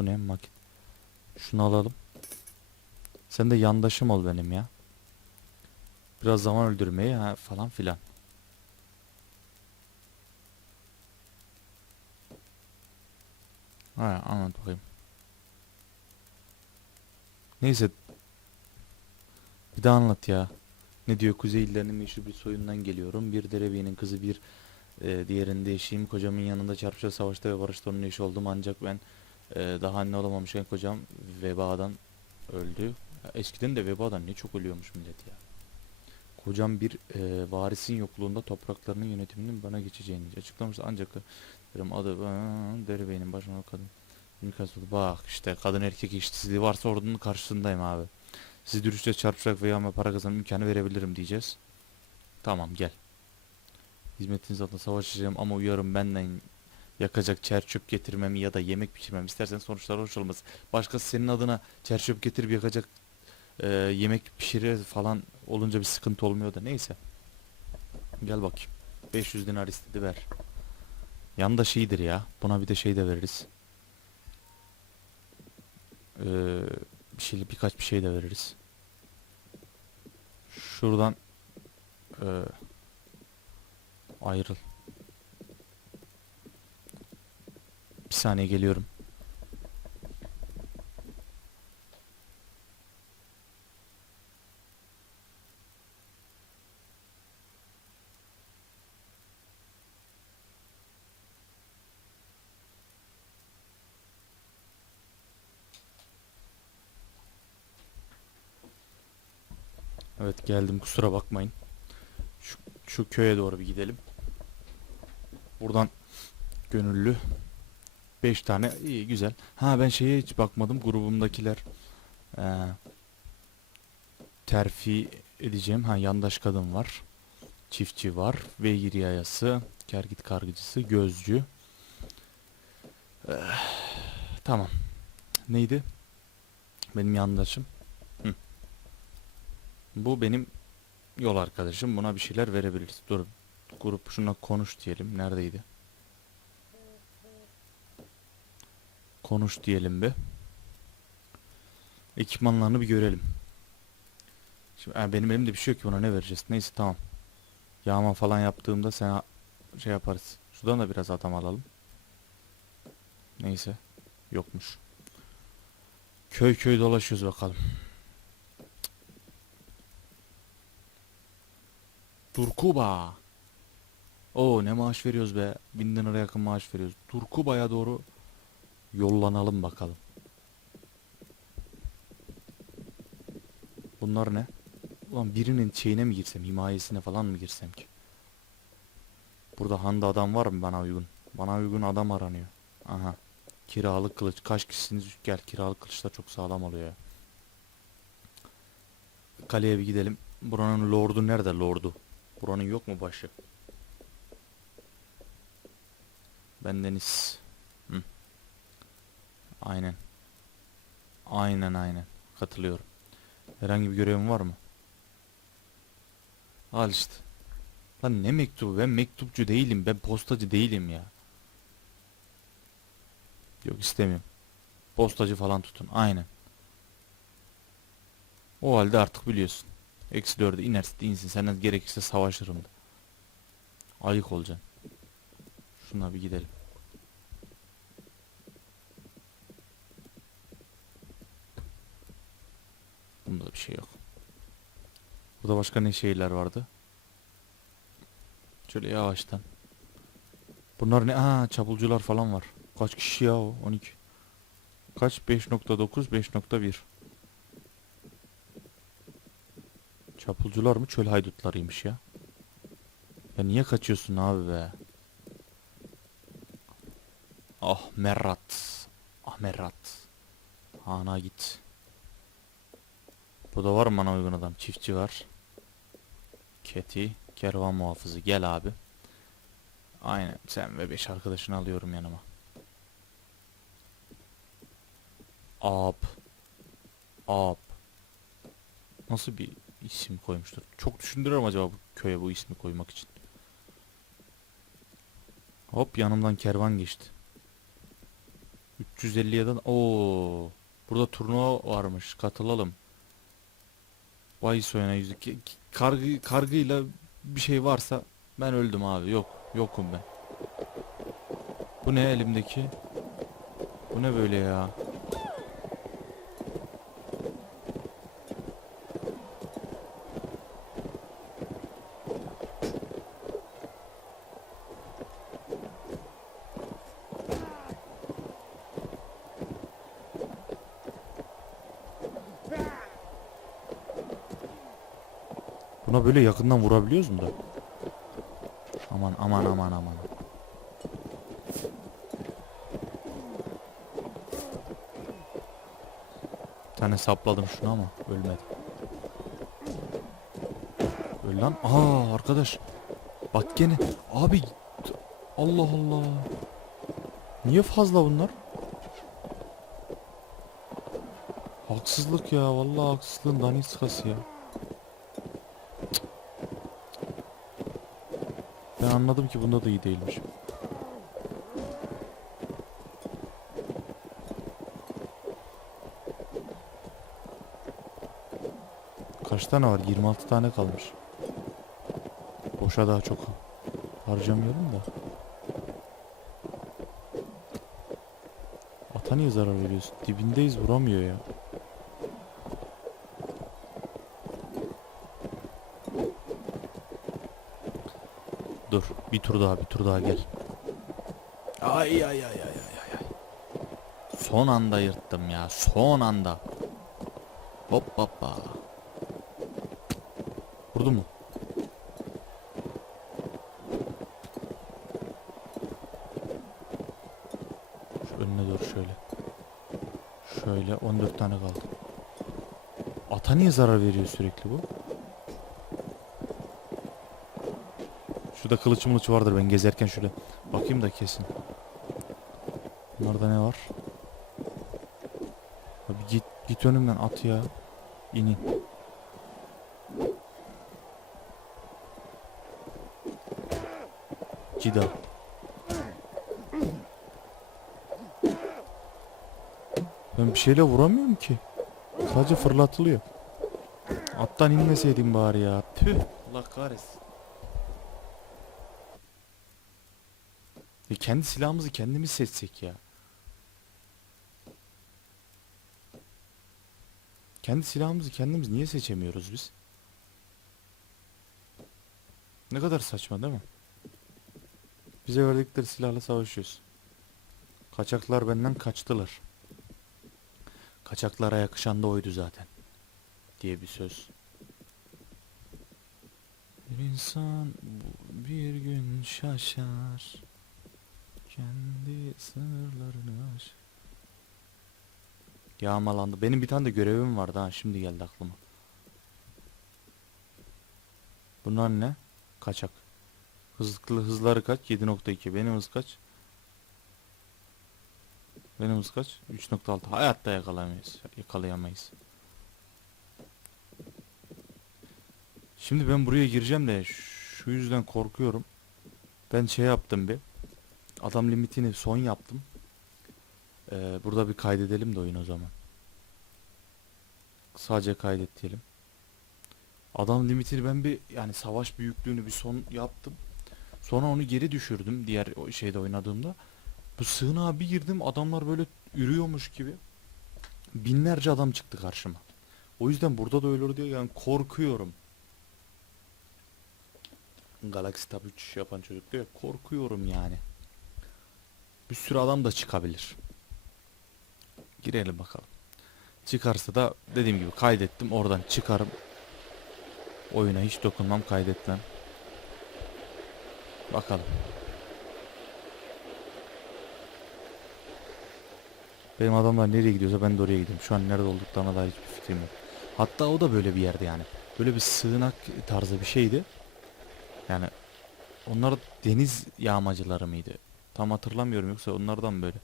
Bu ne makin? Şunu alalım. Sen de yandaşım ol benim ya. Biraz zaman öldürmeyi ha, falan filan. Ha, anlat bakayım. Neyse. Bir daha anlat ya. Ne diyor Kuzey illerinin meşhur bir soyundan geliyorum. Bir derebeyinin kızı bir e, diğerinde eşiyim. Kocamın yanında çarpışa savaşta ve barışta onun eşi oldum. Ancak ben e, daha anne olamamışken kocam vebadan öldü. Eskiden de vebadan ne çok ölüyormuş millet ya. Kocam bir e, varisin yokluğunda topraklarının yönetiminin bana geçeceğini açıklamıştı. Ancak derim adı aa, derebeyinin başına kadın. Bak işte kadın erkek eşitsizliği varsa ordunun karşısındayım abi. Sizi dürüstçe çarpacak veya ama para kazanma imkanı verebilirim diyeceğiz. Tamam gel. Hizmetiniz altında savaşacağım ama uyarım benden yakacak çer çöp getirmemi ya da yemek pişirmemi istersen sonuçlar hoş olmaz. Başkası senin adına çer çöp getirip yakacak e, yemek pişirir falan olunca bir sıkıntı olmuyor da neyse. Gel bakayım. 500 dinar istedi ver. Yanında şeydir ya. Buna bir de şey de veririz. Ee, bir şey birkaç bir şey de veririz. Şuradan ee, ayrıl. Saniye geliyorum. Evet geldim kusura bakmayın. Şu, şu köye doğru bir gidelim. Buradan gönüllü 5 tane iyi güzel. Ha ben şeye hiç bakmadım grubumdakiler ee, terfi edeceğim. Ha yandaş kadın var. Çiftçi var. Beygir yayası. Kergit kargıcısı. Gözcü. Eh, tamam. Neydi? Benim yandaşım. Hı. Bu benim yol arkadaşım. Buna bir şeyler verebiliriz. Dur. Grup şuna konuş diyelim. Neredeydi? Konuş diyelim bir. Ekipmanlarını bir görelim. Şimdi ha, benim elimde bir şey yok ki buna ne vereceğiz? Neyse tamam. Yağma falan yaptığımda sen şey yaparız. Şuradan da biraz adam alalım. Neyse. Yokmuş. Köy köy dolaşıyoruz bakalım. Durkuba. Oo ne maaş veriyoruz be. Bin lira yakın maaş veriyoruz. Durkuba'ya doğru yollanalım bakalım. Bunlar ne? Ulan birinin şeyine mi girsem, himayesine falan mı girsem ki? Burada handa adam var mı bana uygun? Bana uygun adam aranıyor. Aha. Kiralık kılıç. Kaç kişisiniz? Gel kiralık kılıçlar çok sağlam oluyor ya. Kaleye bir gidelim. Buranın lordu nerede lordu? Buranın yok mu başı? Bendeniz. Aynen. Aynen aynen. Katılıyorum. Herhangi bir görevim var mı? Al işte. Lan ne mektubu? Ben mektupçu değilim. Ben postacı değilim ya. Yok istemiyorum. Postacı falan tutun. Aynen. O halde artık biliyorsun. Eksi dörde inersin de insin. Senden gerekirse savaşırım da. Ayık olacaksın. Şuna bir gidelim. Bunda da bir şey yok. Burada başka ne şeyler vardı? Şöyle yavaştan. Bunlar ne? Aa çapulcular falan var. Kaç kişi ya o? 12. Kaç? 5.9 5.1 Çapulcular mı çöl haydutlarıymış ya. Ya niye kaçıyorsun abi be? Ah Merrat. Ah Merrat. Ana git. Burada var mı bana uygun adam? Çiftçi var. Keti. Kervan muhafızı. Gel abi. Aynen. Sen ve beş arkadaşını alıyorum yanıma. Ab. Ab. Nasıl bir isim koymuştur? Çok düşündürüyorum acaba bu köye bu ismi koymak için. Hop yanımdan kervan geçti. 357'den Oo. Burada turnuva varmış. Katılalım. Vay soyuna yüzük. Kargı kargıyla bir şey varsa ben öldüm abi. Yok. Yokum ben. Bu ne elimdeki? Bu ne böyle ya? Buna böyle yakından vurabiliyoruz mu da? Aman aman aman aman. Bir tane sapladım şunu ama ölmedi. Öl lan. Aa arkadaş. Bak gene. Abi. Allah Allah. Niye fazla bunlar? Haksızlık ya. Vallahi haksızlığın daniskası ya. Cık. Ben anladım ki bunda da iyi değilmiş. Kaç tane var? 26 tane kalmış. Boşa daha çok harcamayalım da. Ata niye zarar veriyorsun? Dibindeyiz vuramıyor ya. Dur bir tur daha bir tur daha gel. Ay ay ay ay ay ay. Son anda yırttım ya son anda. Hop hoppa. Vurdu mu? Şu önüne doğru şöyle. Şöyle 14 tane kaldı. Ata niye zarar veriyor sürekli bu? Şurada kılıç mılıç vardır ben gezerken şöyle bakayım da kesin. Bunlarda ne var? Abi git git önümden at ya. İnin. Cida. Ben bir şeyle vuramıyorum ki. Sadece fırlatılıyor. Attan inmeseydim bari ya. Tüh. Allah kahretsin. E kendi silahımızı kendimiz seçsek ya. Kendi silahımızı kendimiz niye seçemiyoruz biz? Ne kadar saçma değil mi? Bize verdikleri silahla savaşıyoruz. Kaçaklar benden kaçtılar. Kaçaklara yakışan da oydu zaten. Diye bir söz. Bir insan bir gün şaşar. Kendi sınırlarını aşar. Yağmalandı. Benim bir tane de görevim vardı ha şimdi geldi aklıma. Bunlar ne? Kaçak. Hızlı hızları kaç? 7.2. Benim hız kaç? Benim hız kaç? 3.6. Hayatta yakalayamayız. Yakalayamayız. Şimdi ben buraya gireceğim de şu yüzden korkuyorum. Ben şey yaptım bir. Adam limitini son yaptım. Ee, burada bir kaydedelim de oyun o zaman. Sadece kaydet diyelim. Adam limitini ben bir yani savaş büyüklüğünü bir son yaptım. Sonra onu geri düşürdüm diğer şeyde oynadığımda. Bu sığınağa bir girdim adamlar böyle ürüyormuş gibi. Binlerce adam çıktı karşıma. O yüzden burada da öyle olur diye yani korkuyorum. Galaxy Tab 3 yapan çocuk diyor korkuyorum yani. Bir sürü adam da çıkabilir. Girelim bakalım. Çıkarsa da dediğim gibi kaydettim oradan çıkarım. Oyuna hiç dokunmam kaydetmem. Bakalım. Benim adamlar nereye gidiyorsa ben de oraya gidiyorum. Şu an nerede olduklarına dair hiçbir fikrim yok. Hatta o da böyle bir yerde yani. Böyle bir sığınak tarzı bir şeydi. Yani onlar deniz yağmacıları mıydı? Tam hatırlamıyorum yoksa onlardan böyle.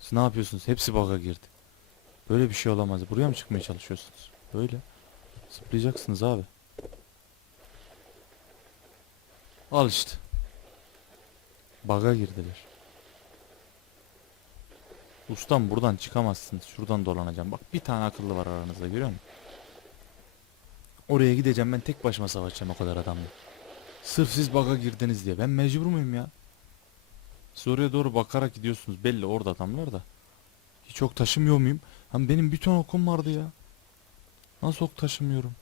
Siz ne yapıyorsunuz? Hepsi bug'a girdi. Böyle bir şey olamaz. Buraya mı çıkmaya çalışıyorsunuz? Böyle. Zıplayacaksınız abi. Al işte. Bug'a girdiler. Ustam buradan çıkamazsın. Şuradan dolanacağım. Bak bir tane akıllı var aranızda görüyor musun? Oraya gideceğim ben tek başıma savaşacağım o kadar adamla. Sırf siz bug'a girdiniz diye. Ben mecbur muyum ya? Siz oraya doğru bakarak gidiyorsunuz. Belli orada adamlar da. Hiç ok taşımıyor muyum? Hani benim bir ton okum vardı ya. Nasıl ok taşımıyorum?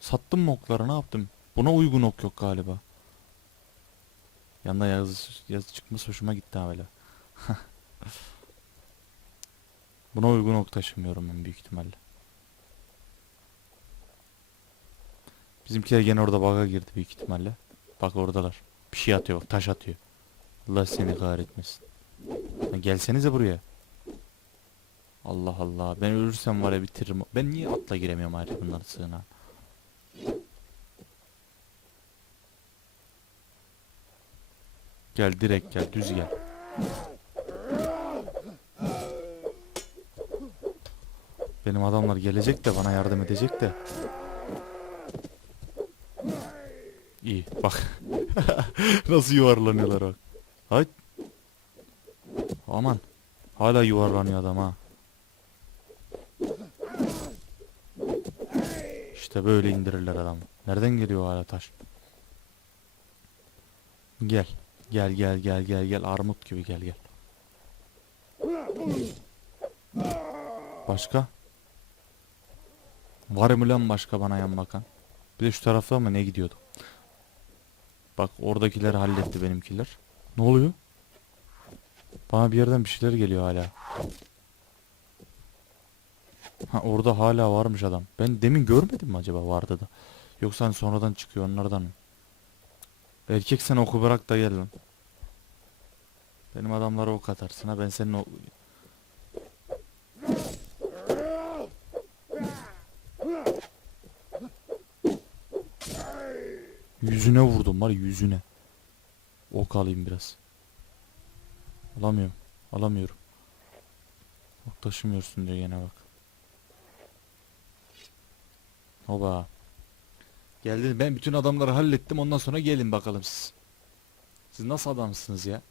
Sattım mı okları ne yaptım? Buna uygun ok yok galiba. Yanında yazı, yazı çıkması hoşuma gitti hala. Buna uygun ok taşımıyorum ben büyük ihtimalle. Bizimkiler gene orada bug'a girdi büyük ihtimalle. Bak oradalar. Bir şey atıyor bak taş atıyor. Allah seni kahretmesin. Lan gelsenize buraya. Allah Allah. Ben ölürsem var ya bitiririm. Ben niye atla giremiyorum ayrıca bunların sığınağa? Gel direkt gel düz gel. Benim adamlar gelecek de bana yardım edecek de. İyi bak. Nasıl yuvarlanıyorlar bak. Hay. Aman. Hala yuvarlanıyor adam ha. İşte böyle indirirler adamı. Nereden geliyor hala taş? Gel. Gel gel gel gel gel armut gibi gel gel. Başka? Var mı lan başka bana yan bakan? Bir de şu tarafta mı ne gidiyordu? Bak oradakileri halletti benimkiler. Ne oluyor? Bana bir yerden bir şeyler geliyor hala. Ha orada hala varmış adam. Ben demin görmedim mi acaba vardı da? Yoksa hani sonradan çıkıyor onlardan mı? Erkek sen oku bırak da gel lan. Benim adamlara ok atarsın ha ben senin o... Yüzüne vurdum var yüzüne. Ok alayım biraz. Alamıyorum. Alamıyorum. Ok taşımıyorsun diyor gene bak. Oba. Geldi ben bütün adamları hallettim ondan sonra gelin bakalım siz. Siz nasıl adamsınız ya?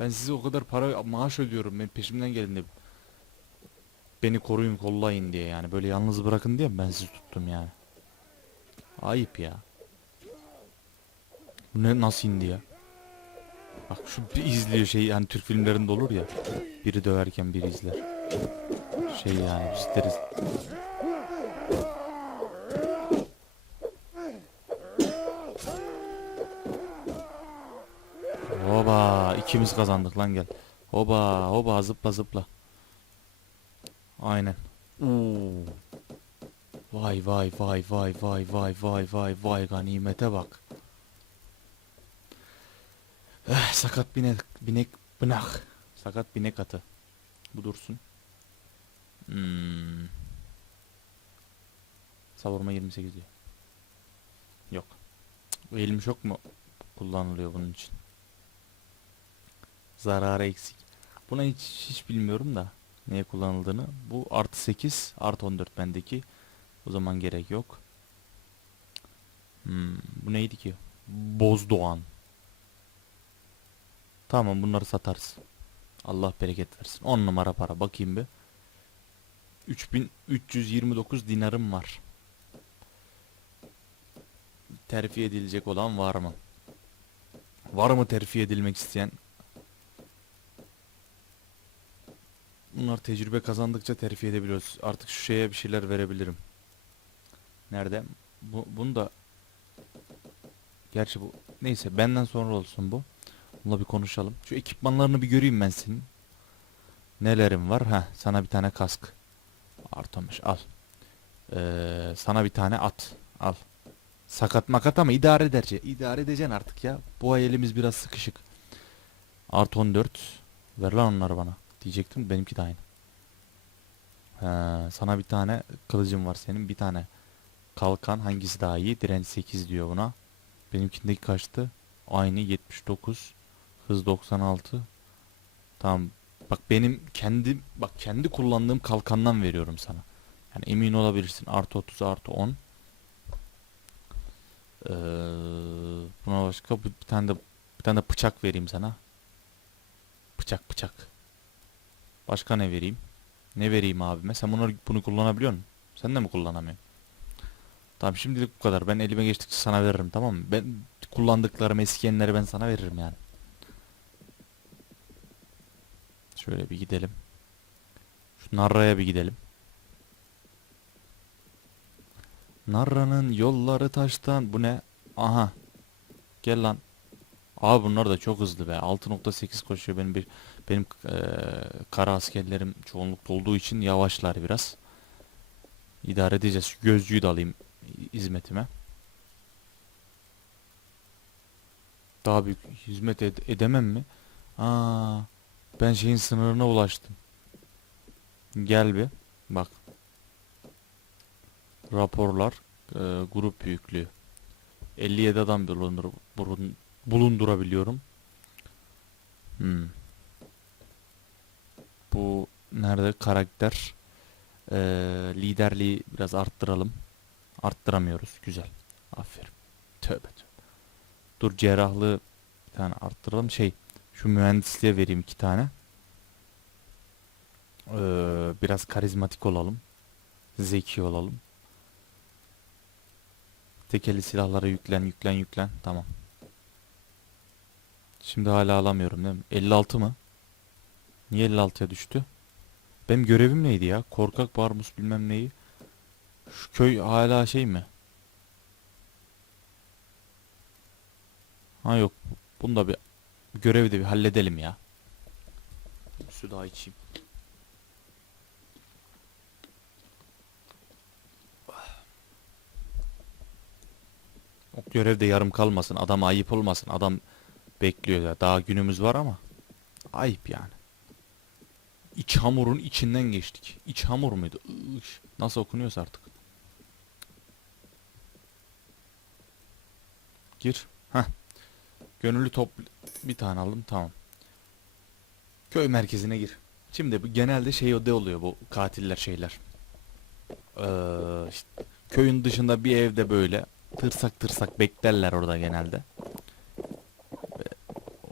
Ben size o kadar para maaş ödüyorum. Ben peşimden gelin de. Beni koruyun kollayın diye yani. Böyle yalnız bırakın diye ben sizi tuttum yani. Ayıp ya. Bu ne nasıl indi ya? Bak şu bir izliyor şey yani Türk filmlerinde olur ya. Biri döverken biri izler. Şey yani biz deriz. Hoba ikimiz kazandık lan gel. Hoba hoba zıpla zıpla. Aynen. Oo. Vay vay vay vay vay vay vay vay vay ganimete bak. Eh, sakat binek binek bınak. Sakat binek atı. Bu dursun. Hmm. Savurma 28 diyor. Yok. Eğilmiş yok mu kullanılıyor bunun için? Zararı eksik. Buna hiç hiç bilmiyorum da neye kullanıldığını. Bu artı 8 artı 14 bendeki. O zaman gerek yok. Hmm, bu neydi ki? Bozdoğan. Tamam bunları satarız. Allah bereket versin. 10 numara para bakayım bir. 3329 dinarım var. Terfi edilecek olan var mı? Var mı terfi edilmek isteyen? Bunlar tecrübe kazandıkça terfi edebiliyoruz. Artık şu şeye bir şeyler verebilirim. Nerede? Bu, bunu da Gerçi bu neyse benden sonra olsun bu. Bununla bir konuşalım. Şu ekipmanlarını bir göreyim ben senin. Nelerin var? Ha, sana bir tane kask. Artamış al. Ee, sana bir tane at. Al. Sakat makat ama idare ederce. İdare edeceksin artık ya. Bu ay elimiz biraz sıkışık. Artı 14. Ver lan onları bana. Diyecektim benimki de aynı. He, sana bir tane kılıcım var senin. Bir tane kalkan. Hangisi daha iyi? Direnç 8 diyor buna. Benimkindeki kaçtı? Aynı 79. Hız 96. Tamam. Bak benim kendi bak kendi kullandığım kalkandan veriyorum sana. Yani emin olabilirsin. Artı 30 artı 10. Ee, buna başka bir, bir tane de bir tane de bıçak vereyim sana. Bıçak bıçak. Başka ne vereyim? Ne vereyim abime? Sen bunu, bunu kullanabiliyor musun? Sen de mi kullanamıyorsun? Tamam şimdilik bu kadar. Ben elime geçtikçe sana veririm tamam mı? Ben kullandıklarım eskiyenleri ben sana veririm yani. Şöyle bir gidelim. Şu Narra'ya bir gidelim. Narra'nın yolları taştan. Bu ne? Aha. Gel lan. Abi bunlar da çok hızlı be. 6.8 koşuyor benim bir benim eee, kara askerlerim çoğunlukta olduğu için yavaşlar biraz. İdare edeceğiz. Şu gözcüyü de alayım hizmetime. Daha büyük hizmet ed- edemem mi? Aa, ben şeyin sınırına ulaştım. Gel bir. Bak. Raporlar. e, grup büyüklüğü. 57 adam bulundur, bulun- bulundurabiliyorum. Hmm. Bu nerede karakter? Ee, liderliği biraz arttıralım. Arttıramıyoruz. Güzel. Aferin. Tövbe tövbe. Dur cerrahlığı bir tane arttıralım. Şey şu mühendisliğe vereyim iki tane. Ee, biraz karizmatik olalım. Zeki olalım. Tekeli silahlara yüklen yüklen yüklen. Tamam. Şimdi hala alamıyorum değil mi? 56 mı? Niye 56'ya düştü? Benim görevim neydi ya? Korkak Barmus bilmem neyi. Şu köy hala şey mi? Ha yok. Bunu da bir görevi de bir halledelim ya. Bir Su daha içeyim. O görev de yarım kalmasın. Adam ayıp olmasın. Adam bekliyor ya. Daha günümüz var ama. Ayıp yani. İç hamurun içinden geçtik. İç hamur muydu? Iş. Nasıl okunuyorsa artık. Gir. Heh. Gönüllü top bir tane aldım. Tamam. Köy merkezine gir. Şimdi bu genelde şey de oluyor bu katiller şeyler. Ee, işte köyün dışında bir evde böyle tırsak tırsak beklerler orada genelde. Ve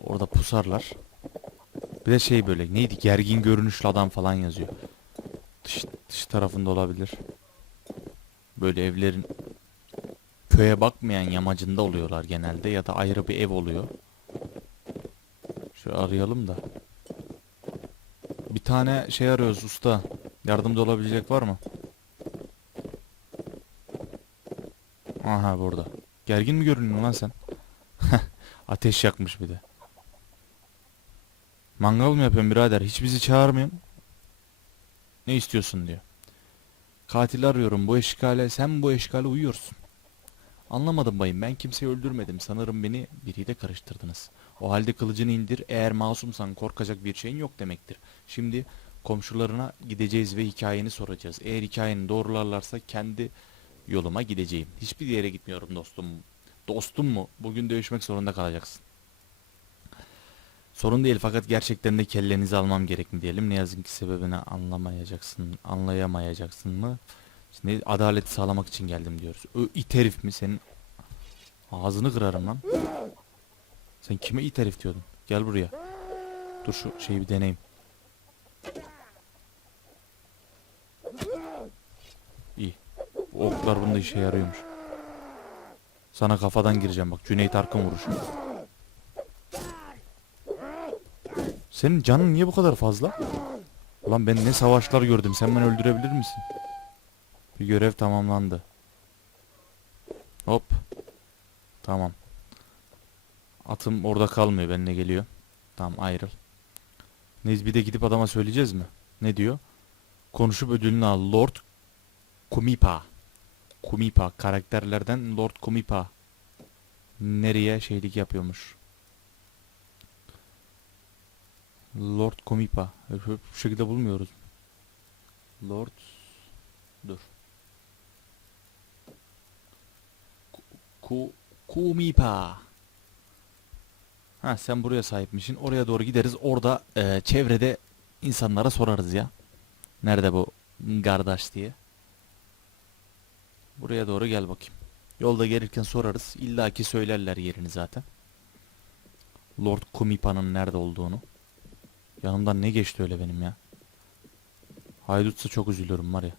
orada pusarlar. Bir de şey böyle neydi gergin görünüşlü adam falan yazıyor. Dış, dış tarafında olabilir. Böyle evlerin köye bakmayan yamacında oluyorlar genelde ya da ayrı bir ev oluyor. Şöyle arayalım da. Bir tane şey arıyoruz usta. Yardımcı olabilecek var mı? Aha burada. Gergin mi görünüyorsun lan sen? Ateş yakmış bir de. Mangal mı yapıyorsun birader? Hiç bizi çağırmıyorsun. Ne istiyorsun diyor. Katil arıyorum bu eşkale. Sen bu eşkale uyuyorsun. Anlamadım bayım. Ben kimseyi öldürmedim. Sanırım beni biriyle karıştırdınız. O halde kılıcını indir. Eğer masumsan korkacak bir şeyin yok demektir. Şimdi komşularına gideceğiz ve hikayeni soracağız. Eğer hikayeni doğrularlarsa kendi yoluma gideceğim. Hiçbir yere gitmiyorum dostum. Dostum mu? Bugün dövüşmek zorunda kalacaksın. Sorun değil fakat gerçekten de kellenizi almam gerek mi diyelim. Ne yazık ki sebebini anlamayacaksın, anlayamayacaksın mı? Şimdi adaleti sağlamak için geldim diyoruz. Ö, it herif mi senin? Ağzını kırarım lan. Sen kime it herif diyordun? Gel buraya. Dur şu şeyi bir deneyim. İyi. Bu oklar bunda işe yarıyormuş. Sana kafadan gireceğim bak. Cüneyt Arkın vuruşu. Senin canın niye bu kadar fazla? Ulan ben ne savaşlar gördüm. Sen beni öldürebilir misin? Bir görev tamamlandı. Hop. Tamam. Atım orada kalmıyor. Benimle geliyor. Tamam ayrıl. Neyse bir de gidip adama söyleyeceğiz mi? Ne diyor? Konuşup ödülünü al. Lord Kumipa. Kumipa. Karakterlerden Lord Kumipa. Nereye şeylik yapıyormuş. Lord Kumipa. Şu şekilde bulmuyoruz. Lord Dur. Ku Kumipa. Ha sen buraya sahipmişsin. Oraya doğru gideriz. Orada e, çevrede insanlara sorarız ya. Nerede bu kardeş diye. Buraya doğru gel bakayım. Yolda gelirken sorarız. İlla ki söylerler yerini zaten. Lord Kumipa'nın nerede olduğunu. Yanımdan ne geçti öyle benim ya? Haydutsa çok üzülürüm var ya.